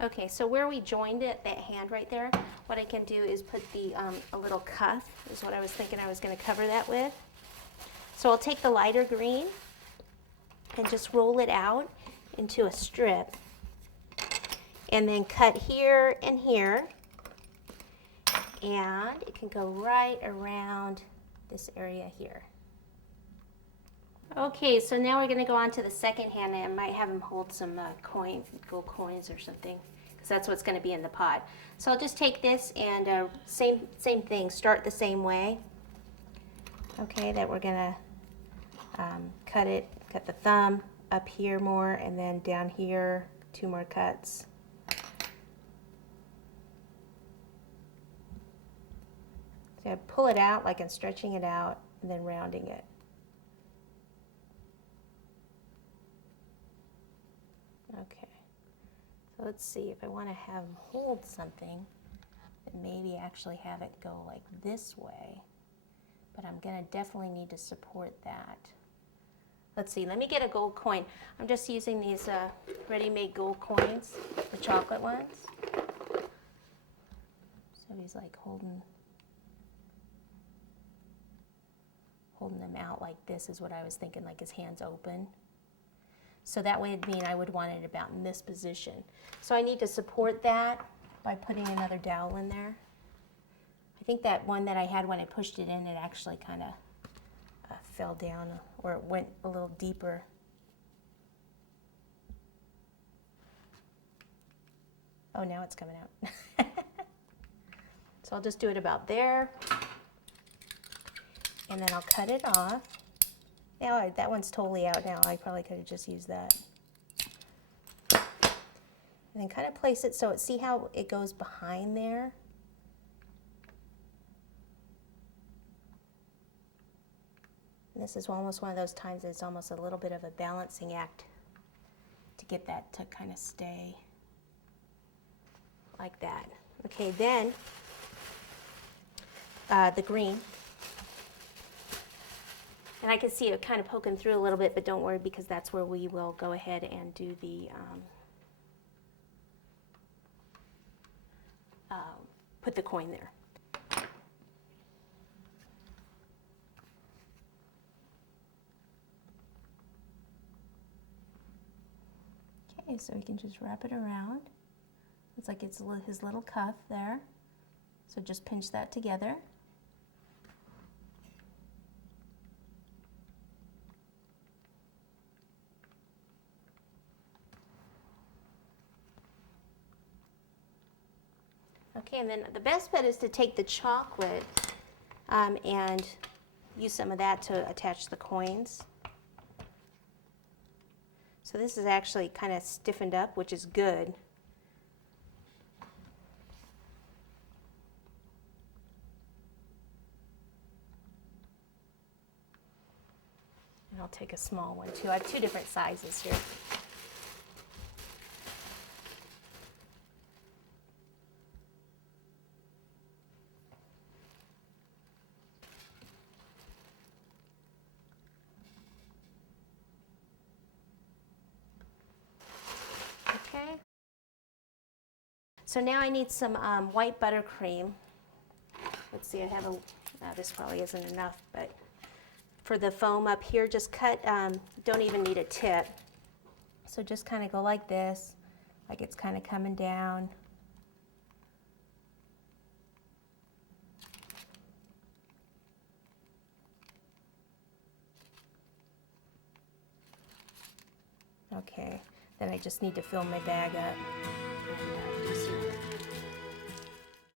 Okay, so where we joined it, that hand right there, what I can do is put the a little cuff, is what I was thinking I was going to cover that with. So I'll take the lighter green and just roll it out into a strip, and then cut here and here, and it can go right around this area here. Okay, so now we're going to go on to the second hand, and I might have him hold some gold coins or something, because that's what's going to be in the pot. So I'll just take this and same thing, start the same way. Okay, that we're going to cut the thumb up here more, and then down here 2 more cuts. So I pull it out like I'm stretching it out and then rounding it. Okay, so let's see, if I want to have him hold something, then maybe actually have it go like this way, but I'm going to definitely need to support that. Let's see, let me get a gold coin. I'm just using these ready-made gold coins, the chocolate ones. So he's like holding them out like this is what I was thinking, like his hand's open. So that would mean I would want it about in this position. So I need to support that by putting another dowel in there. I think that one that I had, when I pushed it in, it actually kind of fell down, or it went a little deeper. Oh, now it's coming out. So I'll just do it about there, and then I'll cut it off. Now that one's totally out now. I probably could have just used that. And then kind of place it so see how it goes behind there? And this is almost one of those times that it's almost a little bit of a balancing act to get that to kind of stay like that. Okay, then the green. And I can see it kind of poking through a little bit, but don't worry, because that's where we will go ahead and do the, put the coin there. Okay, so we can just wrap it around. It's like it's his little cuff there. So just pinch that together. Okay, and then the best bet is to take the chocolate and use some of that to attach the coins. So this is actually kind of stiffened up, which is good. And I'll take a small one too. I have 2 different sizes here. Okay. So now I need some white buttercream. Let's see, I have this probably isn't enough, but for the foam up here, just cut, don't even need a tip. So just kind of go like this, like it's kind of coming down. Okay, then I just need to fill my bag up.